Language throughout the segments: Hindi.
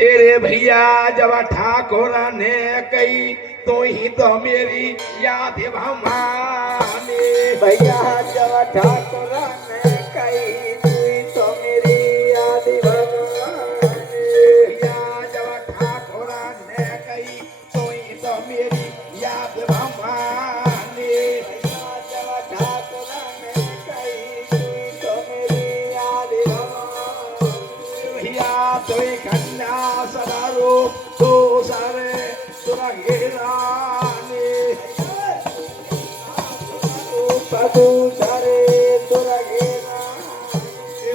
एरे भैया जब ठाकुर ने कही तो ही तो मेरी याद भवानी। भैया जब ठाकुर ने कही तू ही तो मेरी याद भवानी। भैया जब ठाकुर ने कही तो ही तो मेरी याद भवानी। भैया जब ठाकुर ने कही तू ही तो मेरी याद भवानी। भैया तो कन्या सदारो तो सारे तुरगेरानी। पदू धरे दुर्गेरा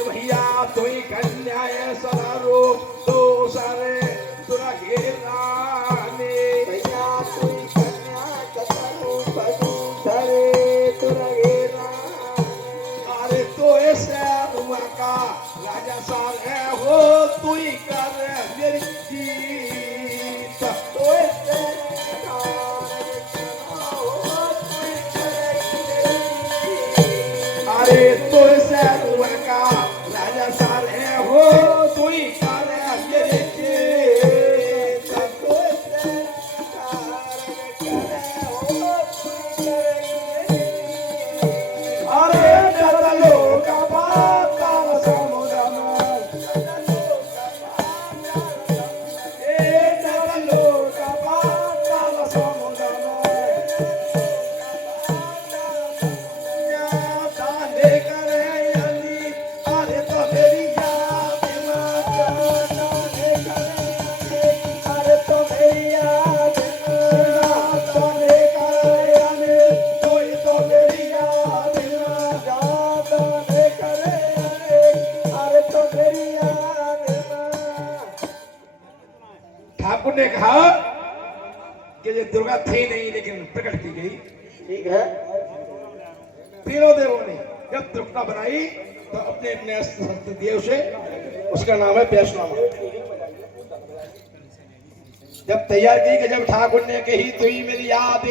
भैया तो कन्या सदारो तो सारे तुरगेरानी। भैया तू कन्या कतरू पदू धरे दुर्गेरा। अरे तो ऐसे उमर का राजा साल है हो तू ही कर मेरी जीत। तो ऐसे अरे तो ऐसे उमर का राजा साल है हो तू ही कर मेरी जीत। अरे डरलो का बात का समुद्र में। ए डरलो का बात का समुद्र में। क्या ताने करे अली अरे तो मेरी याद में। ताने करे अली तो ये तो मेरी याद में। ताने करे अरे तो मेरी याद में। ठाकुर ने कहा कि ये दुर्गा थी नहीं लेकिन प्रकट की गई। ठीक है तीनों देवों ने जब दुर्गा बनाई तो अपने अपने अस्त्र दिए उसे। उसका नाम है वैष्णव। जब तैयार की कि जब ठाकुर ने कही तू ही मेरी याद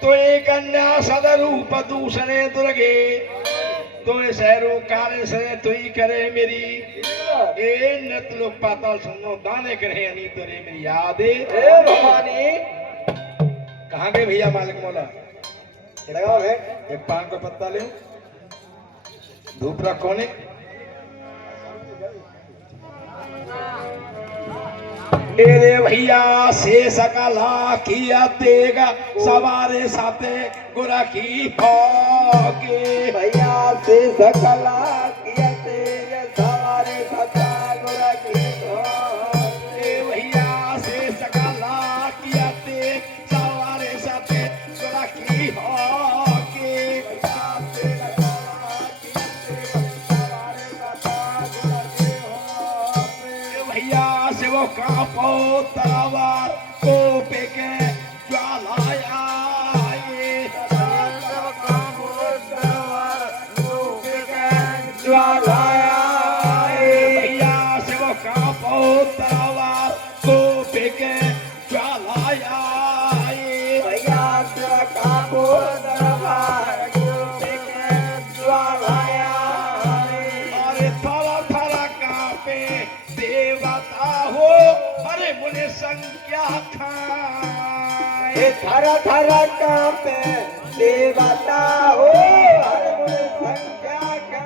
तो एक कन्या सदरूप दूसरे दुर्गे तो शहरों काले से तू ही करे मेरी ए नत लोग पाताल सुनो दाने करे अनी तेरे मेरी याद। ए भवानी कहाँ गए भैया मालिक मौला? लगाओ है एक पान का पत्ता ले धूप रखो ने। एरे भैया से सकला किया तेगा सवारे साथे गुरा की होगे। भैया से सकला किया तेरे सवारे सता गोरा की ए भैया से सकला किया ते सवारे साथे गुरा की होगे। भैया से वो कापो तलवार को पेके ज्वालाया ज्वालाया। भैया से वो कापो तलवार को पेके ज्वालाया। भैया से काबू दरबार ज्वालाया। अरे थरा थरा कापे देवता हो अरे मुझे संख्या खाए। थर थर कांपे देवता हो हर मुझ संख्या का।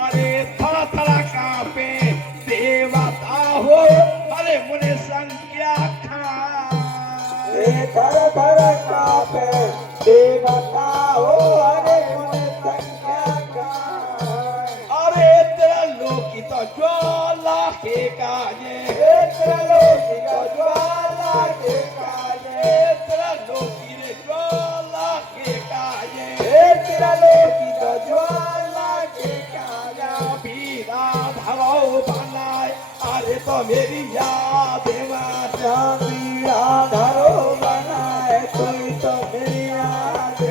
अरे थरा थरा कापे देवता हो अरे मुझे संख्या खाए। थर थर कांपे देवता हो हर मुझ संख्या का। अरे तेरा लोकी तो ज्वाला के काजे। तेरा लोकी का ज्वाला के काजे। तेरा लोकी रे ज्वाला के काजे। तेरा लोकी का ज्वाला के काजा। पीरा धरो बनाए अरे तो मेरी याद में। पीड़ा धरो बनाए कोई तो मेरी याद ए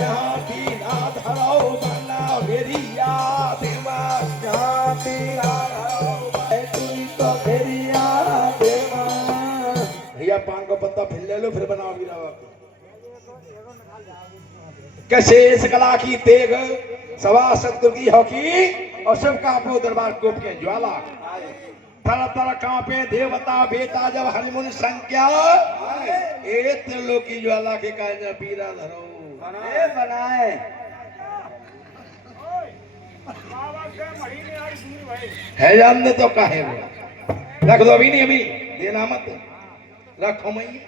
यहाँ पीरा धरो बना मेरी याद में। पीड़ा धरो बनाए कोई तो मेरी याद भैया पान का पत्ता फिर ले लो फिर बनाओ वीरा बापू। कैसे इस कला की तेग सवा सतुर की हॉकी और सबका अपनो दरबार कोप के ज्वाला। थर थर कांपे देवता बेटा जब हरिमुनि संख्या ए त्रिलोकी ज्वाला के काज पीरा धरो बनाए बनाए है जान दे तो काहे वो रख दो अभी नहीं अभी देना मत रखो मई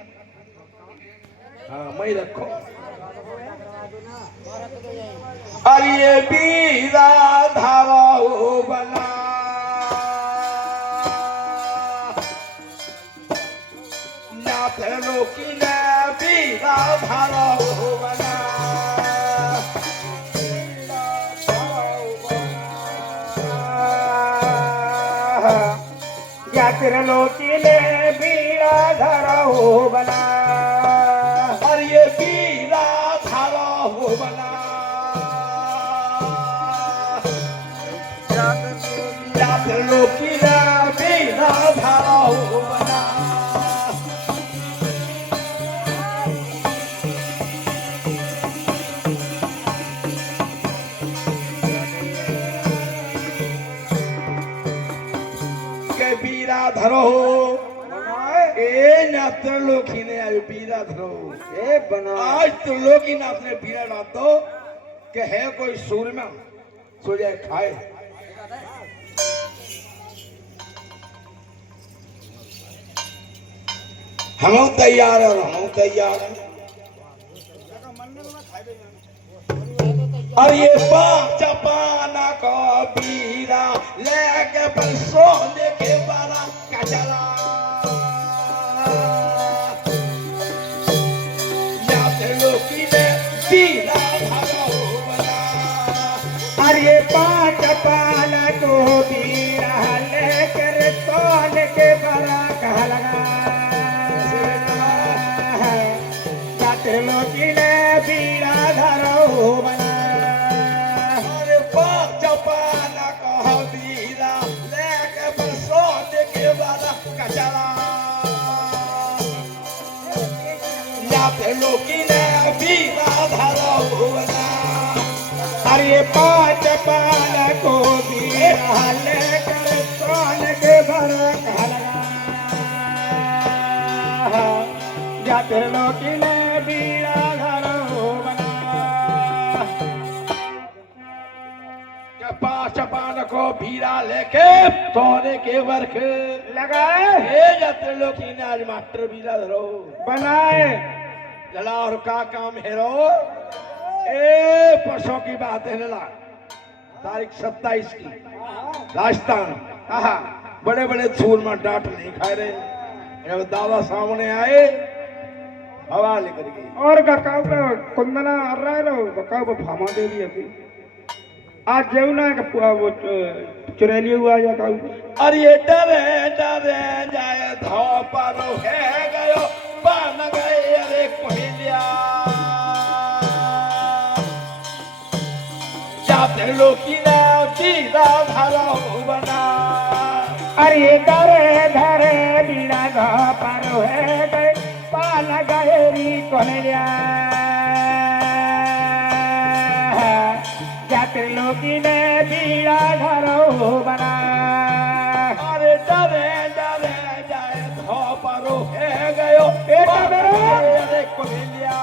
हाँ मई रखो अरे पीरा धरो बना नाथ लोकी ने पीरा धरो बना त्रिलोकी ने बीड़ा धरो बना और ये पीरा धरो बना त्रिलोकी ने पीरा धरो बना के पीरा धरो ए ना त्रिलोकी ने आयो पीरा धरो ए बना आज त्रिलोकी नाथ ने पीरा डाल दो कि है कोई सूरमा सो जाए खाए हम तैयार है हम तैयार है और ये पांच पाना को पीरा लेके पर सोने के बारा कचला त्रिलोकी ने पीरा धरो बना अरे पांच पाना को बीड़ा लेकर सोन के बड़ा कहा लगा त्रिलोकी ने बीड़ा धरो बना अरे पांच पाना को पीरा लेके पर सोने के बारा कचला त्रिलोकी ने पीरा धरो बना अरे पांच पाना को बीड़ा लेकर सोन के बड़ा कहा लगा त्रिलोकी ने बीड़ा धरो बना पांच पान को भीरा लेके सोने के वर्ष लगाए हे त्रिलोकी ने आज मास्टर भीरा धरो बनाए लला और का काम है रो ए परसों की बात है लला तारीख 27 की राजस्थान आहा बड़े बड़े सूरमा डांट नहीं खाए रहे जब दादा सामने आए हवा लेकर गई और काका का कुंदना आ रहा है ना बका वो फामा दे दी थी आज जेवना का वो चुरेली हुआ या काऊ अरे ये डरे डरे जाए धो पारो है गयो बन गए अरे कोहिलिया जाते लोकी ना पीरा धरो बना अरे धरे धरे बीड़ा घा पारो है गए पाला गहरी कोहलिया जाते लोकी ने बीड़ा धरो बना अरे डरे डरे जाए धो पारो है गयो अरे कोहिलिया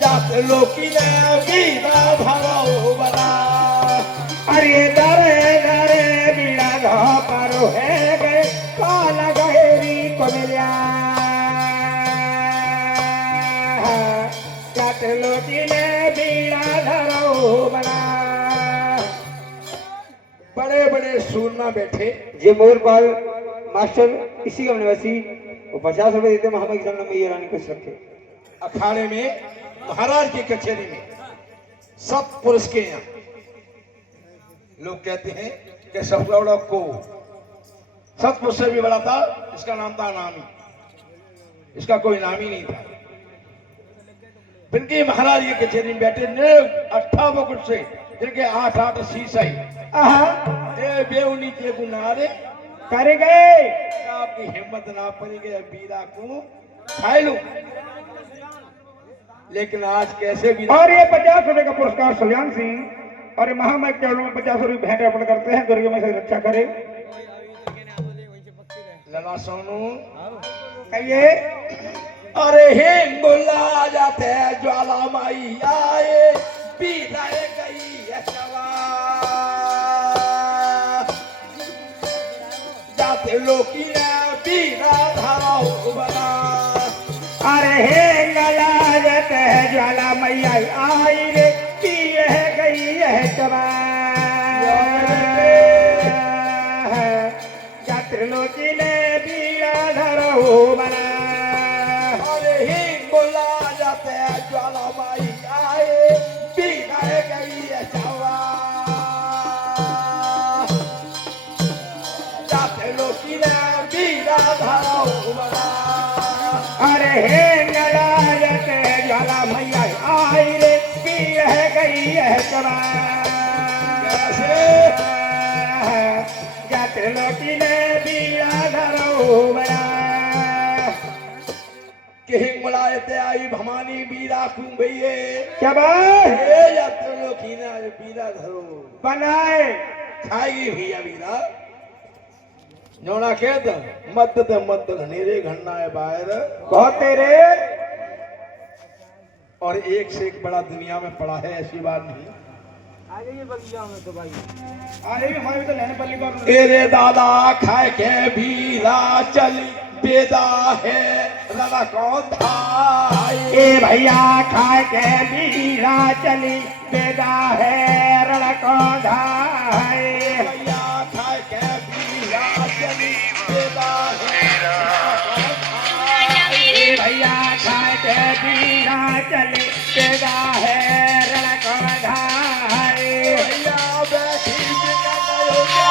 जाते लोकी ना पीरा धरो बना अरे धरे धरे बीड़ा घा पारो है गए पाला गहरी कोहलिया जाते लोकी ने बीड़ा धरो बना बड़े बड़े सूरमा बैठे जे मोरपाल मास्टर इसी का निवासी वो 50 रुपए देते महामहिम सामने में ये रानी कुछ रखे अखाड़े में महाराज की कचहरी में सब पुरुष के यहाँ लोग कहते हैं कि सबसे बड़ा को सतपुरुष से भी बड़ा था इसका नाम था नामी इसका कोई नाम ही नहीं था फिर के महाराज की कचहरी में बैठे ने 18 मुकुट से जिनके 8 शीशाई बेउनी के गुनारे करे गए आपकी हिम्मत ना पड़ी गई बीरा को खाए लूं लेकिन आज कैसे भी और ये 50 रुपए का पुरस्कार सल्यान सिंह और महामय चरणों में 50 रुपये भेंट अर्पण करते हैं। दुर्गा में से रक्षा करे। लला सोनू कहिए। अरे हिंगुला जाते ज्वाला माई आए पीलाए गई है चला जाते लोकी ने बीना धारा बना। अरे हे गला जते ज्वाला मैया आई रे पी गई है चबा त्रिलोकी ने बीड़ा धरो बना। अरे हिंगुला जाते ज्वाला माई आए पीलाए गई है चला जाते लोकी ने बीना धारा बना। अरे हे नलायत ज्वाला मैया आई रे पी गई है चबा त्रिलोकी ने बीड़ा धरो बना। हिंगुलायते आई भवानी बीरा कुंभैये चबा त्रिलोकी ने आज बीरा धरो बनाए खाएगी भैया बीरा जोना खेत मत घनेरे घन्ना है बाहर बहुत तेरे। और एक से एक बड़ा दुनिया में पड़ा है ऐसी बात नहीं। आगे ये बगिया में तो भाई आगे भी हमारे तो लेने पल्ली पर तेरे दादा खाए के बीरा चली बेदा है दादा कौन था ए भैया खाए के बीरा चली बेदा है रड़को धाए। भैया खाए के बीरा चली बेदा है भैया खाए के बीरा चली बेदा है रड़को धाए। भैया बैठी बिना गयो जा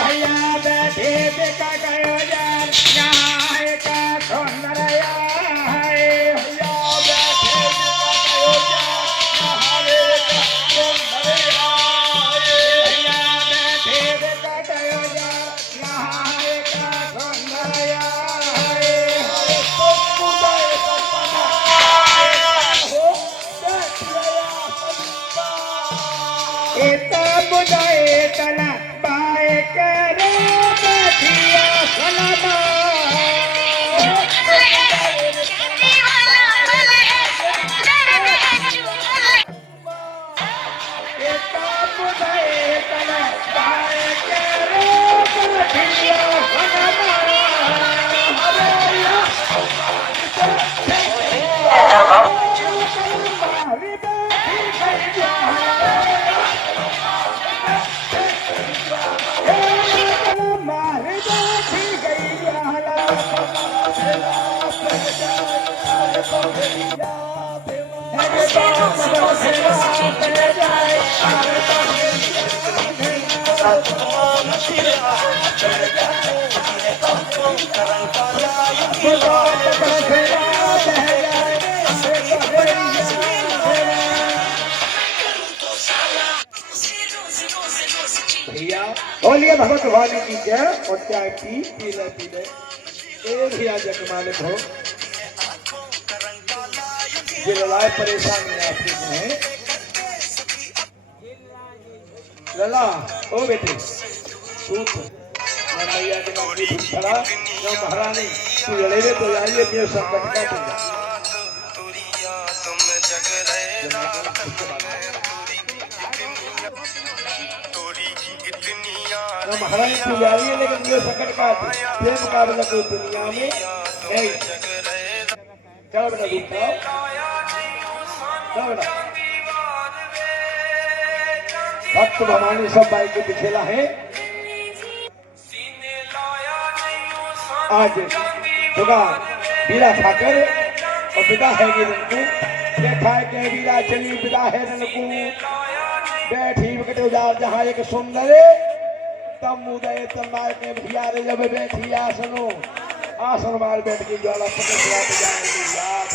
भैया बैठे बेटा गयो यार यहाँ का सुंदरया है। भैया बैठे बिना गयो जा भैया बैठे बेटा गयो यार यहाँ का सुंदरया है। इतना बुझाए तना पाए करे बैठिया सलामा। इतना बुझाए तना पाए करे बैठिया सलामा। हमारी बैठी भैया बोलिए भगत वाली की जय। और चाय पी पीले पीले ए भैया जगमाले भो जिलाए परेशान है आपके में लला ओ बेटे सूत मैं मैया के नाम की खड़ा जो महारानी तू लड़ेगे तो जाइए मेरे संकट का देगा महारानी तू जा रही है लेकिन मेरे संकट का प्रेम मुकाबला कोई दुनिया में नहीं। चलो बेटा दूध खाओ चलो बेटा। भक्त भवानी सब भाई के पिछेला है आज सुबह बीरा खाकर और विदा है रनकू देखा के बीरा चली विदा है रनकू बैठी विकट उजार जहाँ एक सुंदर तम उदय तन्नाय के भैया रे जब बैठी आसनो आसन मार बैठ के ज्वाला पकड़ जाने याद